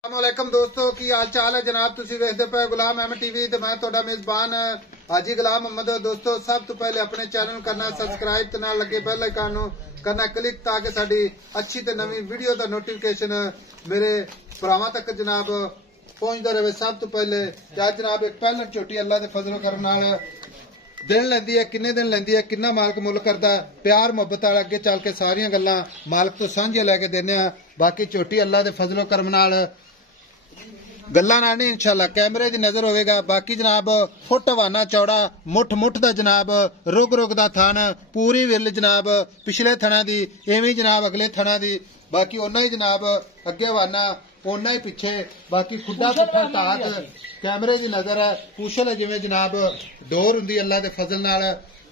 अस्सलामुअलैकुम दोस्तों की हाल चाल है जनाब। तुसी वेखदे पे गुलाम अहमद टीवी ते मैं तुहाडा मेजबान हाजी गुलाम मोहम्मद। दोस्तों सब तो पहले अपने चैनल नूं करना सब्सक्राइब ते नाल लगे बेल आइकन नूं करना क्लिक ताकि साडी अच्छी ते नवी वीडियो दा नोटिफिकेशन मेरे भरावां तक जनाब पहुंचदा रहे। सब तो पहले क्या जनाब एक पहलन झोटी अल्लाह दे फजल करम नाल दिन लेंदी है, किन्ने दिन लेंदी है, किन्ना मालक मुल करदा प्यार मुहब्बत वाला अगे चल के सारियां गल्लां मालक तो सांझियां लैके देने आ। बाकी झोटी अल्लाह दे फजलो करम नाल गल्लां नाल नहीं इंशाअल्लाह कैमरे दी नजर होवेगा। बाकी जनाब फुट हवाना चौड़ा मुठ मुठ दा जनाब रुग रुग दा थन पूरी विल जनाब पिछले थना दी एवं जनाब अगले थना दी। बाकी ओना ही जनाब अगे हवाना ओना ही पिछे। बाकी खुदा पुट्ठा ताक कैमरे दी नजर है कुशल है जिवें जनाब डोर हुंदी अल्लाह दे फजल नाल।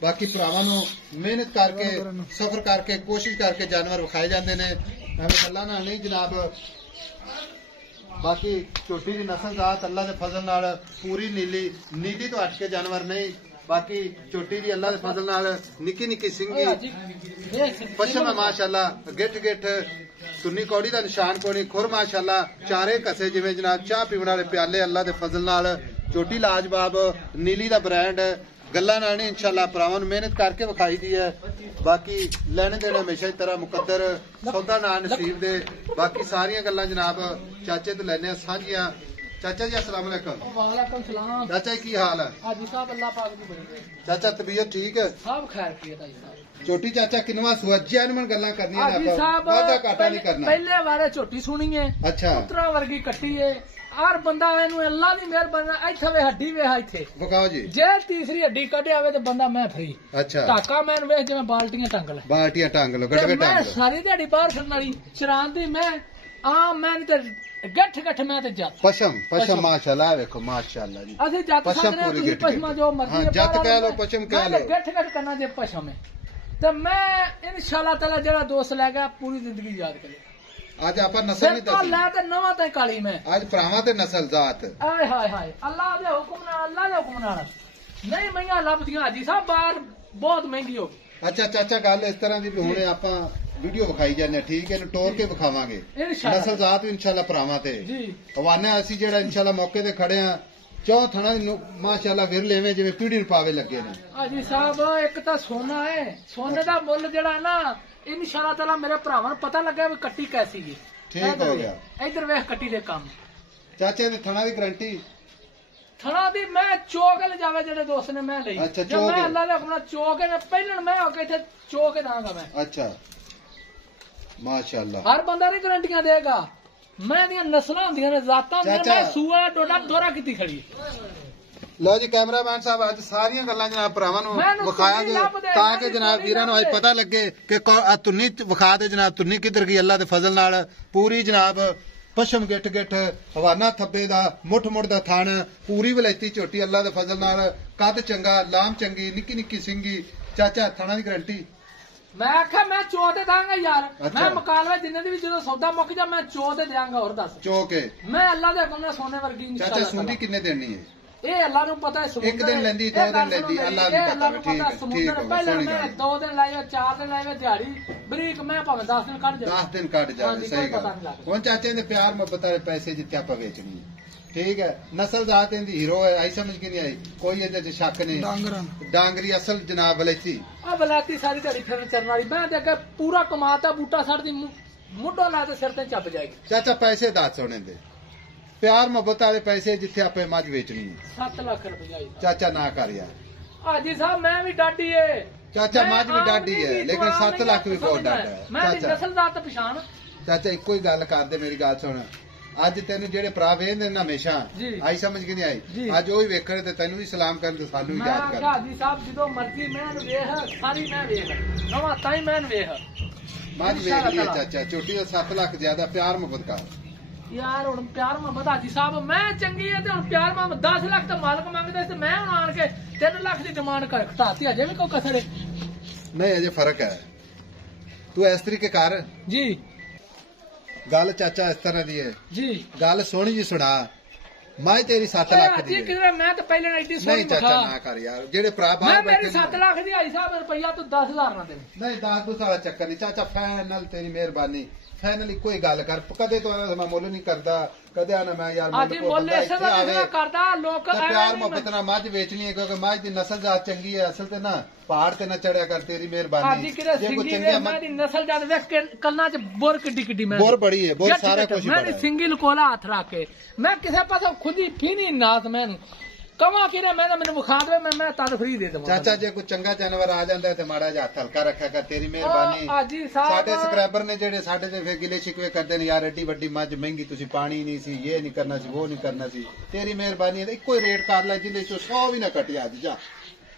बाकी भरावां नूं मेहनत करके सफर करके कोशिश करके जानवर विखाए जांदे ने एवें गल्लां नाल नहीं जनाब। बाकी झोटी की नस्ल जात अल्लाह के फजल नाल पूरी नीली नीली तो हट के जानवर नहीं। बाकी झोटी की अल्लाह के फजल नाल निक्की निक्की सिंगी पशम है माशाअल्लाह गिठ गिठ सुन्नी कौड़ी का निशान कोनी खुर माशाअल्लाह चारे कसे जिवें जनाब चाह पीवन वाले प्याले अल्लाह के फजल नाल। झोटी लाजवाब नीली का ब्रांड गल्लां नाल नहीं इंशाअल्लाह भरावां नूं मेहनत करके विखाई दी है। बाकी लेने देने हमेशा ही तरह मुकद्दर सौदा ना नसीब दे। बाकी सारियां गल्लां जनाब चाचे तो लेने सांझियां। चाचा जी अस्सलाम वालेकुम। वालेकुम सलाम। चाचा जी की हाल है? हाजी साहब अल्लाह पाक दी बड़ी चाचा तबीयत ठीक है? सब खैर कियत है साहब। छोटी चाचा किनवा सुआ जैनमन गल्लां करनी है हाजी साहब वादा काटा नहीं करना। पहले बारे छोटी सुनी है अच्छा पुत्रा वर्गी कट्टी है हर बंदा इनू अल्लाह दी मेहरबानी इथे वे हड्डी वे इथे बकाओ जी जे तीसरी हड्डी कटे आवे तो बंदा मैं फ्री। अच्छा टाका मैं वेख जिवें बाल्टियां टंग ले बाल्टियां टंग लो गड़गड़ मैं टंग लो सारी दिहाड़ी बाहर फिरन वाली चरान दी मैं आम मैं ते गठ गठ मैं ते जत पशम पशम माशाअल्लाह देखो माशाअल्लाह जी असि जत पशम सकदे पूरी तुसी गिट्टी पशमा जो मर्जी हाँ, जत कह लो पशम कह लो गठ गठ करना जे पशम है तो मैं इंशाअल्लाह ताला जेड़ा दोस्त ले गया पूरी जिंदगी याद करे। आज आप नस्ल नहीं दसी लै ते नवा ते काली में आज भरावां ते नस्ल जात आय हाय हाय अल्लाह दे हुक्म नाल अल्लाह दे हुक्म नाल नहीं महंगा लभदियां हाजी साहब बाहर बहुत महंगी हो गई। अच्छा चाचा गल इस तरह की भी हुणे आपां वीडियो विखाई जाने ठीक है टोर के विखावांगे नस्ल जात इंशाअल्लाह भरावां ते जी हवाना असी जेड़ा इंशाअल्लाह मौके ते खड़े हां चौ थणा माशाअल्लाह विरले में जिवें पीढ़ी पावे लगे ने। हाजी साहब एक तो सोना है सोने दा मुल जेड़ा ना इंशाअल्लाह ताला मेरे भरावां नूं पता लगे भी कट्टी कैसी है। ठीक हो गया इधर वेख कट्टी दे काम चाचे दे थणा दी गारंटी थणा दी मैं चौक ले जावे जेड़े दोस्त ने मैं लई। अच्छा जब मैं अल्लाह दे हुक्म नाल चौक है पहले मैं होके इथे चौक दांगा मैं। अच्छा माशाअल्लाह हर बंदा नहीं गारंटियां देगा मैं दी नस्लां हुंदियां ने जातां हुंदियां मैं सूआ डोडा दोरा कीती खड़ी। लो जी कैमरामैन साहब अज सारियां गल्लां जनाब भरावां नूं विखायागे ताकि जनाब वीरां नूं अज पता लगे कि तुन्नी विखा दे जनाब तुन्नी किधर गई अल्लाह दे फजल नाल पूरी जनाब पशम गिठ गिठ हवाना थब्बे दा मुठ मुठ दा थन पूरी वलैती झोटी अल्लाह दे फजल नाल कद चंगा लाम चंगी निक्की निक्की सिंगी। चाचा थणा दी गारंटी मैं आख्या मैं चो ते दांगा यार। अच्छा। मैं मुकालवा जिन्ने दी भी जो सौदा मुक जा मैं चो ते देंगा और दस चो के मैं अल्लाह दे हुक्म नाल सोने वर्गी चाचा सुंदी किन्ने देनी है ए अल्लाह नूं पता है एक दिन लेंदी दो दिन लेंदी अल्लाह नूं पता है। ठीक है ठीक है पहले मैं 2 दिन लाया 4 दिन लाया दिहाड़ी बरीक मैं भाਵੇਂ 10 दिन कट जा 10 दिन कट जावे सही गल हुण चाचे दे प्यार मुहब्बत वाले पैसे जिथे आपां वेचनी ठीक है नस्ल जात इहदी हीरो है आई समझ के नहीं आई कोई इहदे च शक नहीं डांगरी असल जनाब वलैती आ वलैती सारी दिहाड़ी फिरन चरन वाली मैं ते अगे पूरा कमाता बूटा सड़ दी मुंडो ला ते सिर ते चप जाएगी। चाचा पैसे दस होने दे प्यार मुहब्बत वाले पैसे जिथे आपे मझ वेचनी 7 लाख रुपया चाचा ना कर यार। हाजी साहब मैं भी डाडी है चाचा मझ भी डाडी है लेकिन 7 लाख भी बहुत डाडा है। मैं नस्ल जात पछाण चाचा इको ही गल कर दे मेरी गल सुन अज तेन जेडे भरा वेखदे ने हमेशा आई समझ के नहीं आई अज वही वेखण ते तेन भी सलाम कर सानू भी याद कर। हाजी साहब जो मर्जी मैं वेख सारी मैं वेख नवा ताई मैं वेख मझ वेख लिया चाचा छोटी 7 लाख ज्यादा प्यार मुहब्बत का यार हुण प्यार मुहब्बत हाजी साहब मैं चंगी है ते हुण प्यार मुहब्बत 10 लाख तो मालक मंगदा ते मैं हुण आण के 3 लाख दी डिमांड कर घटाती अजे भी कोई कसर नहीं अजे फर्क है तू इस तरीके कर जी गल चाचा इस तरह दी है जी गल सोहनी जी सुना मैं तेरी 7 लाख दी मैं तो पहले एडी सोहनी नहीं चाचा ना कर यार जेडे भरा बाहर बैठे मेरी 7 लाख दी हाजी साहब रुपया तू 10,000 ना दे नहीं 10 तो सारा चक्कर नहीं चाचा फाइनल तेरी मेहरबानी ਫਾਈਨਲੀ ਕੋਈ ਗੱਲ ਕਰ ਕਦੇ ਤੋਂ ਮੈਂ ਮੁੱਲ ਨਹੀਂ ਕਰਦਾ ਕਦੇ ਆਣਾ ਮੈਂ ਯਾਰ ਮੁੱਲ ਇਸੇ ਦਾ ਕਰਦਾ ਲੋਕ ਪਿਆਰ ਮੁਹੱਬਤ ਨਾਲ ਮੱਝ ਵੇਚਣੀ ਹੈ ਕਿਉਂਕਿ ਮੱਝ ਦੀ ਨਸਲ ਜਾਤ ਚੰਗੀ ਹੈ ਅਸਲ ਤੇ ਨਾ ਪਹਾੜ ਤੇ ਨਾ ਚੜਿਆ ਕਰ ਤੇਰੀ ਮਿਹਰਬਾਨੀ ਜੇ ਕੋਈ ਚੰਗੀ ਮੱਝ ਦੀ ਨਸਲ ਜਾਤ ਵੇਖ ਕੇ ਕੰਨਾਂ 'ਚ ਬੋਰ ਕਿੱਡੀ ਕਿੱਡੀ ਮੈਂ ਬੋਰ ਬੜੀ ਹੈ ਬਹੁਤ ਸਾਰਾ ਕੁਝ ਮੈਂ ਸਿੰਗਲ ਕੋਲਾ ਹੱਥ ਰੱਖ ਕੇ ਮੈਂ ਕਿਸੇ ਪਾਸੇ ਖੁਦੀ ਫੀਨੀ ਨਾਸ ਮੈਨੂੰ ਕਮਾ ਕਿਰੇ ਮੈਂ ਮੈਨੂੰ ਵਿਖਾ ਦੇ ਮੈਂ ਤਦ ਫਰੀ ਦੇ ਦਵਾਂ ਚਾਚਾ ਜੇ ਕੋਈ ਚੰਗਾ ਜਾਨਵਰ ਆ ਜਾਂਦਾ ਤੇ ਮਾੜਾ ਜਿਹਾ ਹੱਥ ਹਲਕਾ ਰੱਖਿਆ ਕਰ ਤੇਰੀ ਮਿਹਰਬਾਨੀ ਸਾਡੇ ਸਬਸਕ੍ਰਾਈਬਰ ਨੇ ਜਿਹੜੇ ਸਾਡੇ ਤੇ ਫੇਰ ਗਿਲੇ ਸ਼ਿਕਵੇ ਕਰਦੇ ਨੇ ਯਾਰ ਐਡੀ ਵੱਡੀ ਮੱਝ ਮਹਿੰਗੀ ਤੁਸੀਂ ਪਾਣੀ ਨਹੀਂ ਸੀ ਇਹ ਨਹੀਂ ਕਰਨਾ ਸੀ ਉਹ ਨਹੀਂ ਕਰਨਾ ਸੀ ਤੇਰੀ ਮਿਹਰਬਾਨੀ ਹੈ ਇੱਕੋ ਹੀ ਰੇਟ ਕਰ ਲੈ ਜਿਹਦੇ ਚੋਂ 100 ਵੀ ਨਾ ਕੱਟਿਆ ਅੱਜ ਜਾ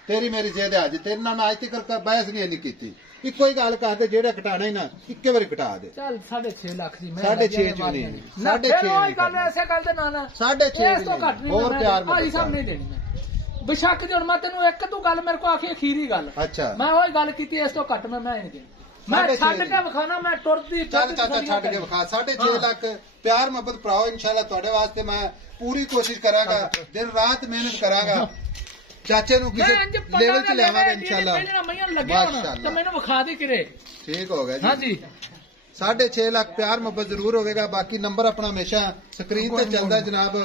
ਤੇਰੀ ਮੇਰੀ ਜਿਹਦੇ ਅੱਜ ਤੇਰੇ ਨਾਲ ਅੱਜ ਤੱਕ ਬਹਿਸ ਨਹੀਂ ਕੀਤੀ ਇੱਕੋ ਹੀ ਗੱਲ ਕਰਦੇ ਜਿਹੜਾ ਘਟਾਣਾ ਹੀ ਨਾ ਇੱਕੇ ਵਾਰੀ ਘਟਾ ਦੇ ਚੱਲ 6.5 ਲੱਖ ਦੀ ਮੈਂ 6.5 ਨਹੀਂ 6.5 ਗੱਲ ਐਸੇ ਗੱਲ ਤੇ ਨਾ 6.5 ਇਸ ਤੋਂ ਘੱਟ ਨਹੀਂ ਹੋਰ ਪਿਆਰ ਭਾਜੀ ਸਾਹਿਬ ਨਹੀਂ ਦੇਣੀ ਮੈਂ ਬੇਸ਼ੱਕ ਜੇ ਹੁਣ ਮੈਂ ਤੈਨੂੰ ਇੱਕ ਤੂੰ ਗੱਲ ਮੇਰੇ ਕੋ ਆਖੀ ਅਖੀਰੀ ਗੱਲ ਅੱਛਾ ਮੈਂ ਉਹੀ ਗੱਲ ਕੀਤੀ ਇਸ ਤੋਂ ਘੱਟ ਮੈਂ ਨਹੀਂ ਦੇਣੀ ਮੈਂ ਛੱਡ ਕੇ ਵਿਖਾਣਾ ਮੈਂ ਟੁਰਦੀ ਚੱਲ ਚਾਚਾ ਛੱਡ ਕੇ ਵਿਖਾ 6.5 ਲੱਖ ਪਿਆਰ ਮੁਹੱਬਤ ਭਰਾਓ ਇਨਸ਼ਾਅੱਲਾ ਤੁਹਾਡੇ ਵਾਸਤੇ ਮੈਂ ਪੂਰੀ ਕੋਸ਼ਿਸ਼ ਕਰਾਂਗਾ ਦਿਨ ਰਾਤ ਮਿਹਨਤ ਕਰਾਂਗਾ ਚਾਚੇ ਨੂੰ ਕਿਸੇ ਲੈਵਲ ਤੇ ਲਿਆਵਾਂਗੇ ਇਨਸ਼ਾਅੱਲਾ ਮਾਸ਼ਾਅੱਲਾ ਤਾਂ ਮੈਨੂੰ ਵਿਖਾ ਦੇ ਕਿਰੇ ਠੀਕ ਹੋ ਗਿਆ ਜੀ ਹਾਂਜੀ 6.5 ਲੱਖ ਪਿਆਰ ਮੁਹੱਬਤ ਜ਼ਰੂਰ ਹੋਵੇਗਾ ਬਾਕੀ ਨੰਬਰ ਆਪਣਾ ਹਮੇਸ਼ਾ ਸਕਰੀਨ ਤੇ ਚੱਲਦਾ ਜਨਾਬ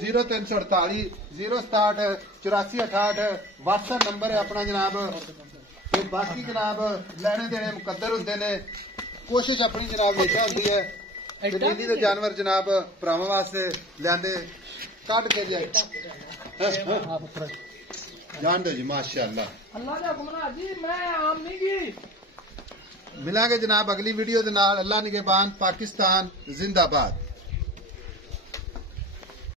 0348 067 8468 WhatsApp ਨੰਬਰ ਹੈ ਆਪਣਾ ਜਨਾਬ ਤੇ ਬਾਕੀ ਜਨਾਬ ਲੈਣੇ ਦੇਣੇ ਮੁਕੱਦਰ ਹੁੰਦੇ ਨੇ ਕੋਸ਼ਿਸ਼ ਆਪਣੀ ਜਨਾਬ ਹਮੇਸ਼ਾ ਹੁੰਦੀ ਹੈ ਦਿੱਲੀ ਦੇ ਜਾਨਵਰ ਜਨਾਬ ਭਰਾਵਾਂ ਵਾਸਤੇ ਲਿਆਂਦੇ ਕੱਢ ਕੇ ਜਾਣ ਦੋ ਜੀ ਮਾਸ਼ਾਅੱਲਾ ਅੱਲਾ ਦਾ ਹੁਕਮ ਜੀ ਮੈਂ ਆਮ ਨਹੀਂ ਗਈ ਮਿਲਾਂਗੇ ਜਨਾਬ ਅਗਲੀ ਵੀਡੀਓ ਦੇ ਨਾਲ ਅੱਲਾ ਨਿਗਹਿਬਾਨ ਪਾਕਿਸਤਾਨ ਜ਼ਿੰਦਾਬਾਦ